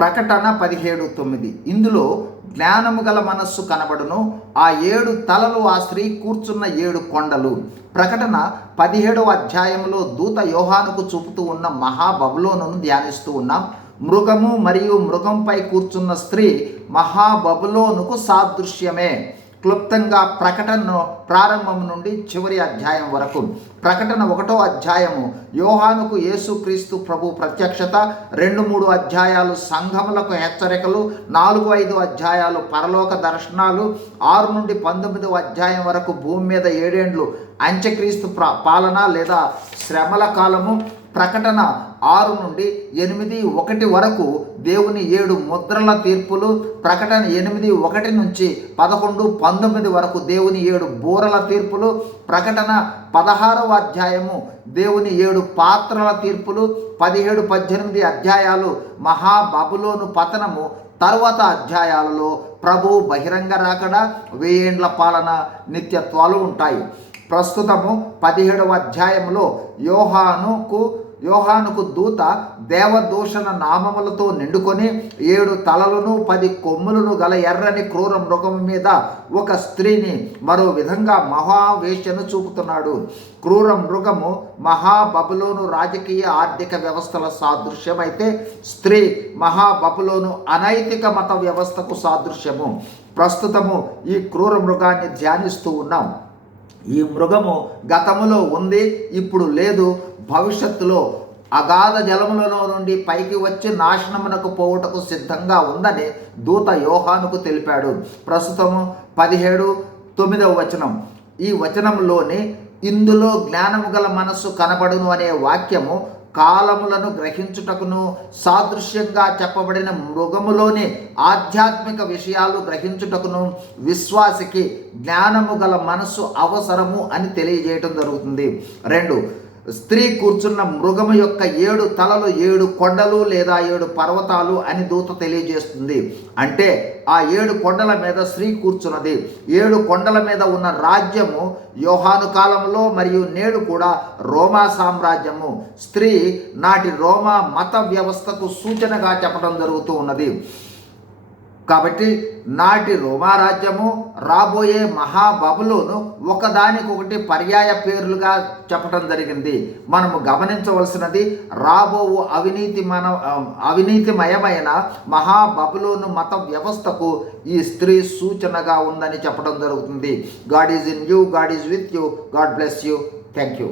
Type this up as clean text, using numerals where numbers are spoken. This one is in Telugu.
ప్రకటన 17:9 ఇందులో జ్ఞానము గల మనస్సు కనబడును. ఆ 7 తలలు ఆ స్త్రీ కూర్చున్న 7 కొండలు. ప్రకటన 17వ అధ్యాయంలో దూత యోహానుకు చూపుతూ ఉన్న మహాబబులోనును ధ్యానిస్తూ ఉన్నాం. మృగము మరియు మృగంపై కూర్చున్న స్త్రీ మహాబబులోనుకు సాదృశ్యమే. క్లుప్తంగా ప్రకటన ప్రారంభం నుండి చివరి అధ్యాయం వరకు. ప్రకటన 1వ అధ్యాయము యోహానుకు యేసుక్రీస్తు ప్రభు ప్రత్యక్షత, 2-3 అధ్యాయాలు సంఘములకు హెచ్చరికలు, 4-5 అధ్యాయాలు పరలోక దర్శనాలు, 6 నుండి 19వ అధ్యాయం వరకు భూమి మీద 7 ఏండ్లు అంత్యక్రీస్తు పాలన లేదా శ్రమల కాలము. ప్రకటన 6 నుండి 8:1 వరకు దేవుని 7 ముద్రల తీర్పులు. ప్రకటన 8:1 నుంచి 11-19 వరకు దేవుని 7 బూరల తీర్పులు. ప్రకటన 16వ అధ్యాయము దేవుని 7 పాత్రల తీర్పులు. 17-18 అధ్యాయాలు మహాబబులోను పతనము. తరువాత అధ్యాయాలలో ప్రభు బహిరంగ రాకడ, 1000 ఏండ్ల పాలన, నిత్యత్వాలు ఉంటాయి. ప్రస్తుతము 17వ అధ్యాయంలో యోహానుకు దూత దేవదూషణ నామములతో నిండుకొని 7 తలలను 10 కొమ్ములను గల ఎర్రని క్రూర మృగం మీద ఒక స్త్రీని మరో విధంగా మహావేశ్యను చూపుతున్నాడు. క్రూర మృగము మహాబబులోను రాజకీయ ఆర్థిక వ్యవస్థల సాదృశ్యమైతే స్త్రీ మహాబబులోను అనైతిక మత వ్యవస్థకు సాదృశ్యము. ప్రస్తుతము ఈ క్రూర మృగాన్ని ధ్యానిస్తూ ఉన్నాం. ఈ మృగము గతములో ఉంది, ఇప్పుడు లేదు, భవిష్యత్తులో అగాధ జలములలో నుండి పైకి వచ్చి నాశనమునకు పోవుటకు సిద్ధంగా ఉందని దూత యోహానుకు తెలిపాడు. ప్రస్తుతము 17:9 వచనం. ఈ వచనంలోని ఇందులో జ్ఞానము గల మనస్సు కనబడును అనే వాక్యము కాలములను గ్రహించుటకును సాదృశ్యంగా చెప్పబడిన మృగములోని ఆధ్యాత్మిక విషయాలు గ్రహించుటకును విశ్వాసికి జ్ఞానము గల మనస్సు అవసరము అని తెలియజేయటం జరుగుతుంది. 2 స్త్రీ కూర్చున్న మృగము యొక్క 7 తలలు 7 కొండలు లేదా 7 పర్వతాలు అని దూత తెలియజేస్తుంది. అంటే ఆ 7 కొండల మీద స్త్రీ కూర్చున్నది. 7 కొండల మీద ఉన్న రాజ్యము యోహాను కాలంలో మరియు నేడు కూడా రోమా సామ్రాజ్యము. స్త్రీ నాటి రోమా మత వ్యవస్థకు సూచనగా చెప్పడం జరుగుతూ ఉన్నది. కాబట్టి నాటి రోమా రాజ్యము, రాబోయే మహాబబులోను ఒకదానికొకటి పర్యాయ పేర్లుగా చెప్పడం జరిగింది. మనము గమనించవలసినది రాబోవు అవినీతిమయమైన మహాబబులోను మత వ్యవస్థకు ఈ స్త్రీ సూచనగా ఉందని చెప్పడం జరుగుతుంది. God is in you, God is with you, God bless you. Thank you.